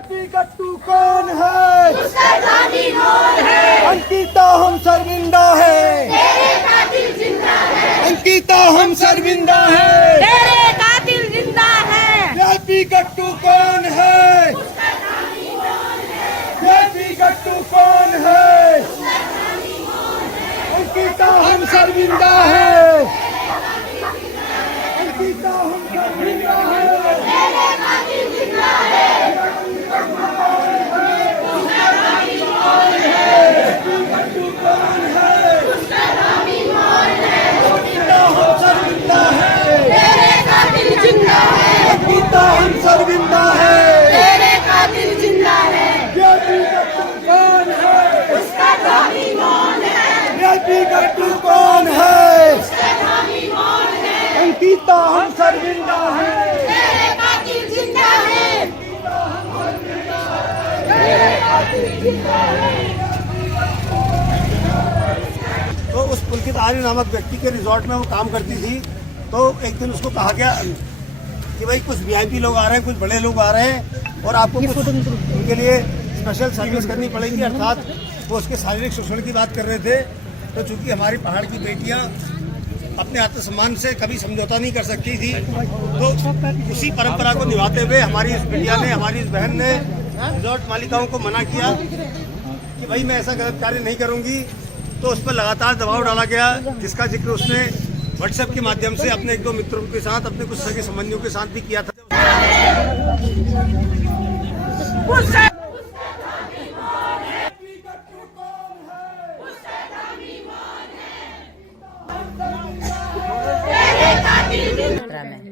JP गट्टू कौन है? उसका दानी कौन है? अंकिता हम शर्मिंदा है, तेरे कातिल जिंदा है, अंकिता हम शर्मिंदा है। तेरे कातिल जिंदा है। जेपी गट्टू कौन है? उसका दानी कौन है? जेपी गट्टू कौन है? उसका दानी कौन है? अंकिता हम शर्मिंदा है, अंकिता हम शर्मिंदा है। तेरे कातिल जिंदा है। गट्टू कौन है? उसका दानी कौन है? अंकिता हम शर्मिंदा है, तेरे कातिल जिंदा है। अंकिता हम शर्मिंदा है। तेरे कातिल जिंदा है। जेपी गट्टू कौन है? उसका दानी कौन है? जेपी गट्टू कौन है? उसका दानी कौन है? अंकिता हम शर्मिंदा है, तेरे कातिल जिंदा है। तेरे कातिल जिंदा है। तो उस पुलकित आर्य नामक व्यक्ति के रिजॉर्ट में वो काम करती थी। तो एक दिन उसको कहा गया कि भाई कुछ वीआईपी लोग आ रहे हैं, कुछ बड़े लोग आ रहे हैं और आपको कुछ उनके लिए स्पेशल सर्विस करनी पड़ेगी, अर्थात वो उसके शारीरिक शोषण की बात कर रहे थे। तो चूंकि हमारी पहाड़ की बेटियां अपने आत्मसम्मान से कभी समझौता नहीं कर सकती थी, तो उसी परंपरा को निभाते हुए हमारी इस बिटिया ने, हमारी इस बहन ने रिजॉर्ट मालिकाओं को मना किया कि भाई मैं ऐसा गलत कार्य नहीं करूंगी। तो उस पर लगातार दबाव डाला गया, जिसका जिक्र उसने व्हाट्सएप के माध्यम से अपने एक दो मित्रों के साथ, अपने कुछ सगे संबंधियों के साथ भी किया था।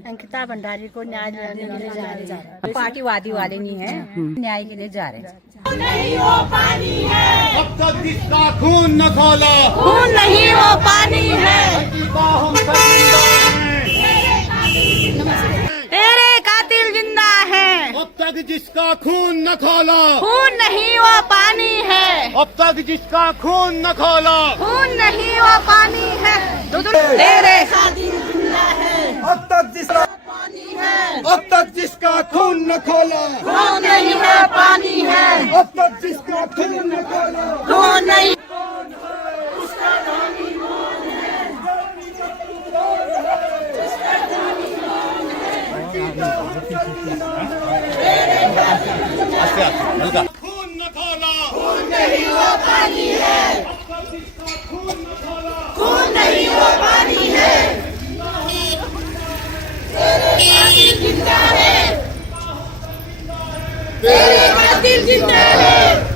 अंकिता भंडारी को न्याय दिलाने के लिए जा रहे हैं। पार्टीवादी वाले नहीं है, न्याय के लिए जा रहे हैं। नहीं वो पानी है। अब तक जिसका खून न खोला, खून नहीं वो पानी है। अंकिता हम शर्मिंदा हैं। तेरे कातिल जिंदा है। अब तक जिसका खून न खोला, खून नहीं वो पानी है। अब तक जिसका खून न खोला, खून नहीं वो पानी है। तेरे कातिल जिंदा है। अब तक जिसका पानी है। अब तक जिसका खून न खोला, खून नहीं है पानी है। अब तक जिसका खून न खोला, खून नहीं। खून न खोला, खून नहीं वो पानी है। अब तक जिसका खून न खोला, खून नहीं वो पानी है। तेरे कातिल जिंदा है। तेरे कातिल जिंदा है।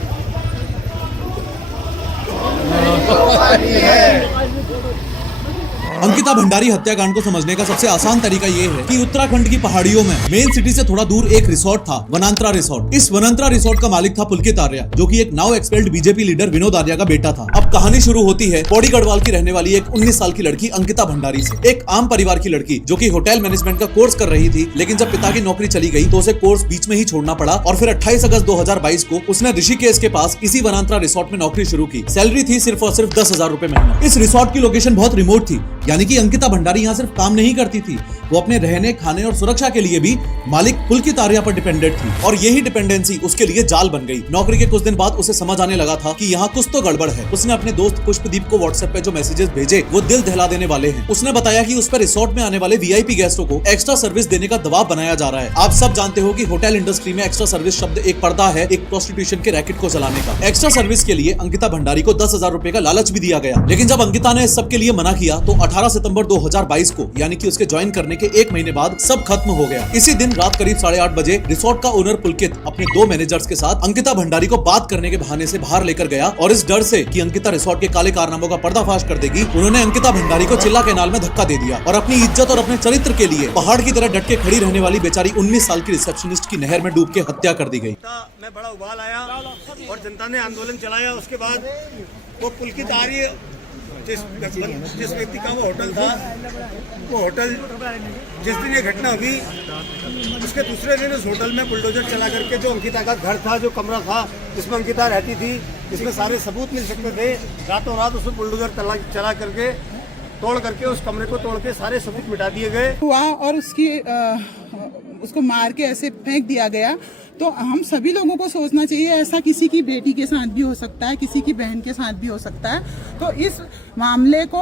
अंकिता भंडारी हत्याकांड को समझने का सबसे आसान तरीका ये है कि उत्तराखंड की पहाड़ियों में मेन सिटी से थोड़ा दूर एक रिसोर्ट था, वनांतरा रिसोर्ट। इस वनांतरा रिसोर्ट का मालिक था पुलकित आर्य, जो कि एक now expelled BJP leader Vinod Arya का बेटा था। अब कहानी शुरू होती है पौड़ी गढ़वाल की रहने वाली एक 19 साल की लड़की अंकिता भंडारी से। एक आम परिवार की लड़की जो कि होटल मैनेजमेंट का कोर्स कर रही थी, लेकिन जब पिता की नौकरी चली गई तो उसे कोर्स बीच में ही छोड़ना पड़ा और फिर 28 अगस्त 2022 को उसने ऋषिकेश के पास इसी वनांतरा रिसोर्ट में नौकरी शुरू की। सैलरी थी सिर्फ और सिर्फ 10,000 रुपए महीना। इस रिसोर्ट की लोकेशन बहुत रिमोट थी, यानी कि अंकिता भंडारी यहाँ सिर्फ काम नहीं करती थी, वो अपने रहने, खाने और सुरक्षा के लिए भी मालिक पुलकित आर्य पर डिपेंडेंट थी। और यही डिपेंडेंसी उसके लिए जाल बन गई। नौकरी के कुछ दिन बाद उसे समझ आने लगा था कि यहाँ कुछ तो गड़बड़ है। उसने अपने दोस्त पुष्पदीप को व्हाट्सएप पे जो मैसेजेस भेजे वो दिल दहला देने वाले हैं। उसने बताया कि उस पर रिसोर्ट में आने वाले वीआईपी गेस्टों को एक्स्ट्रा सर्विस देने का दबाव बनाया जा रहा है। आप सब जानते हो कि होटल इंडस्ट्री में एक्स्ट्रा सर्विस शब्द एक पर्दा है, एक प्रोस्टिट्यूशन के रैकेट को चलाने का। एक्स्ट्रा सर्विस के लिए अंकिता भंडारी को 10,000 रुपए का लालच भी दिया गया, लेकिन जब अंकिता ने इस सब के लिए मना किया तो 18 सितंबर 2022 को, यानी कि उसके ज्वाइन करने के एक महीने बाद सब खत्म हो गया। इसी दिन रात करीब 8:30 बजे रिसोर्ट का ओनर पुलकित अपने 2 मैनेजर्स के साथ अंकिता भंडारी को बात करने के बहाने से बाहर लेकर गया और इस डर से कि अंकिता रिसोर्ट के काले कारनामों का पर्दाफाश कर देगी, उन्होंने अंकिता भंडारी को चिल्ला कैनाल में धक्का दे दिया और अपनी इज्जत और अपने चरित्र के लिए पहाड़ की तरह डट के खड़ी रहने वाली बेचारी 19 साल की रिसेप्शनिस्ट की नहर में डूब के हत्या कर दी गई। में बड़ा उबाल आया और जनता ने आंदोलन चलाया। उसके बाद वो पुलकित आर्य जिस व्यक्ति का वो होटल था, वो होटल जिस दिन ये घटना हुई उसके दूसरे दिन उस होटल में बुलडोजर चला करके, जो अंकिता का घर था, जो कमरा था जिसमें अंकिता रहती थी, जिसमें सारे सबूत मिल सकते थे, रातों रात उसमें बुलडोजर चला करके तोड़ करके उस कमरे को तोड़ के सारे सबूत मिटा दिए गए हुआ और उसको मार के ऐसे फेंक दिया गया। तो हम सभी लोगों को सोचना चाहिए, ऐसा किसी की बेटी के साथ भी हो सकता है, किसी की बहन के साथ भी हो सकता है। तो इस मामले को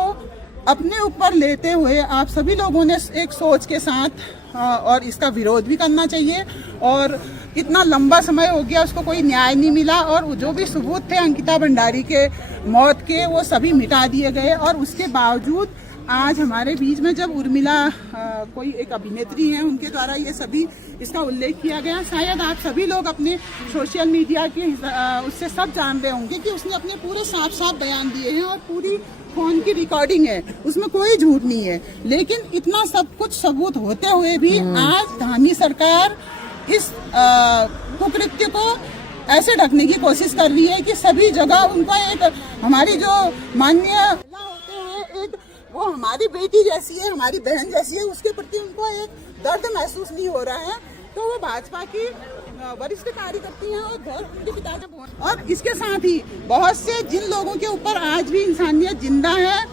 अपने ऊपर लेते हुए आप सभी लोगों ने एक सोच के साथ और इसका विरोध भी करना चाहिए। और इतना लंबा समय हो गया, उसको कोई न्याय नहीं मिला, और जो भी सबूत थे अंकिता भंडारी के मौत के वो सभी मिटा दिए गए। और उसके बावजूद आज हमारे बीच में जब उर्मिला कोई एक अभिनेत्री हैं, उनके द्वारा ये सभी इसका उल्लेख किया गया। शायद आप सभी लोग अपने सोशल मीडिया के उससे सब जान रहे होंगे कि उसने अपने पूरे साफ साफ बयान दिए हैं और पूरी फोन की रिकॉर्डिंग है, उसमें कोई झूठ नहीं है। लेकिन इतना सब कुछ सबूत होते हुए भी आज धामी सरकार इस कुकृत्य को ऐसे ढकने की कोशिश कर रही है कि सभी जगह उनका एक हमारी जो माननीय होते हैं, एक वो हमारी बेटी जैसी है, हमारी बहन जैसी है, उसके प्रति उनको एक दर्द महसूस नहीं हो रहा है। तो वो भाजपा की वरिष्ठ कार्यकर्ती हैं और उनके पिता और इसके साथ ही बहुत से जिन लोगों के ऊपर आज भी इंसानियत जिंदा है,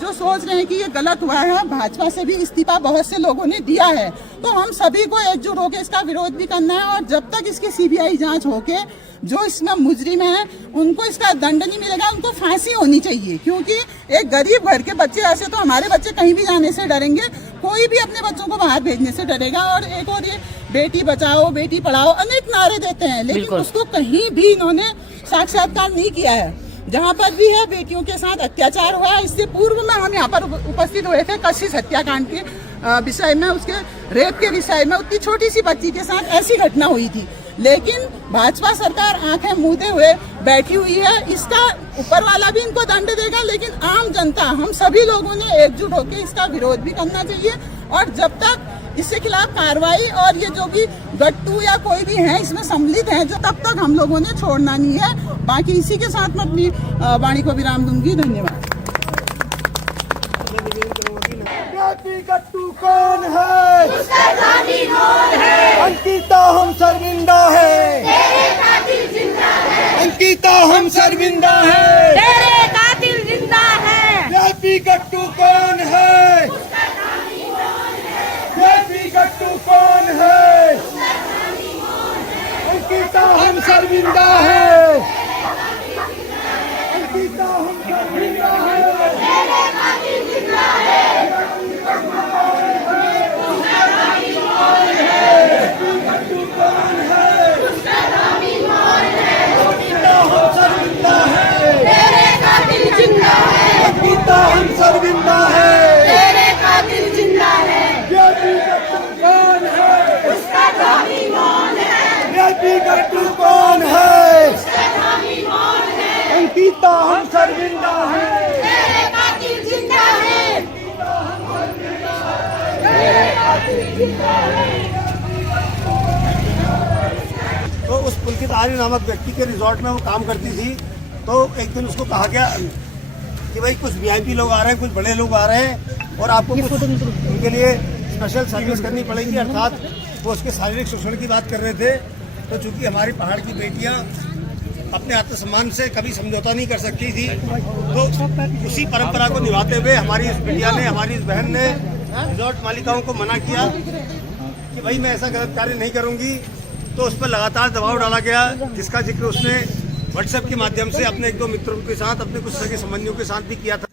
जो सोच रहे हैं कि ये गलत हुआ है, भाजपा से भी इस्तीफा बहुत से लोगों ने दिया है। तो हम सभी को एकजुट होकर इसका विरोध भी करना है। और जब तक इसकी सीबीआई जांच होके जो इसमें मुजरिम है उनको इसका दंड नहीं मिलेगा, उनको फांसी होनी चाहिए। क्योंकि एक गरीब घर के बच्चे, ऐसे तो हमारे बच्चे कहीं भी जाने से डरेंगे, कोई भी अपने बच्चों को बाहर भेजने से डरेगा। और एक और ये बेटी बचाओ बेटी पढ़ाओ अनेक नारे देते हैं, लेकिन उसको कहीं भी इन्होंने साक्षात्कार नहीं किया है। जहाँ पर भी है बेटियों के साथ अत्याचार हुआ है। इससे पूर्व में हम यहाँ पर उपस्थित हुए थे कशिश हत्याकांड के विषय में, उसके रेप के विषय में, उतनी छोटी सी बच्ची के साथ ऐसी घटना हुई थी। लेकिन भाजपा सरकार आंखें मूंदे हुए बैठी हुई है। इसका ऊपर वाला भी इनको दंड देगा, लेकिन आम जनता, हम सभी लोगों ने एकजुट होकर इसका विरोध भी करना चाहिए। और जब तक इसके खिलाफ कार्रवाई और ये जो भी गट्टू या कोई भी है इसमें सम्मिलित है, जो तब तक हम लोगों ने छोड़ना नहीं है। बाकी इसी के साथ मैं अपनी वाणी को विराम दूंगी। धन्यवाद। गट्टू कौन है? उसका गाली कौन है? अंकिता हम शर्मिंदा है, तेरे कातिल जिंदा है। अंकिता हम शर्मिंदा है, तेरे कातिल जिंदा है। व्यापी गट्टू कौन है? उसका गाली कौन है? व्यापी गट्टू कौन है? उसका गाली कौन है? अंकिता हम शर्मिंदा है, अंकिता हम शर्मिंदा है, तेरे कातिल जिंदा है। अंकिता हम शर्मिंदा है, तेरे कातिल जिंदा है। व्यापी गट्टू कौन है? उसका गाली कौन है? व्यापी गट्टू कौन है? उसका गाली कौन है? अंकिता हम शर्मिंदा है, तेरे कातिल जिंदा है। तेरे कातिल जिंदा है। तो उस पुलकित आर्य नामक व्यक्ति के रिजॉर्ट में वो काम करती थी। तो एक दिन उसको कहा गया कि भाई कुछ वीआईपी लोग आ रहे हैं, कुछ बड़े लोग आ रहे हैं और आपको कुछ उनके लिए स्पेशल सर्विस करनी पड़ेगी। अर्थात वो उसके शारीरिक शोषण की बात कर रहे थे। तो चूंकि हमारी पहाड़ की बेटियां अपने आत्मसम्मान से कभी समझौता नहीं कर सकती थी, तो उसी परंपरा को निभाते हुए हमारी इस बिटिया ने, हमारी इस बहन ने रिजॉर्ट मालिकाओं को मना किया कि भाई मैं ऐसा गलत कार्य नहीं करूंगी। तो उस पर लगातार दबाव डाला गया, जिसका जिक्र उसने व्हाट्सएप के माध्यम से अपने एक दो मित्रों के साथ, अपने कुछ सगे संबंधियों के साथ भी किया था।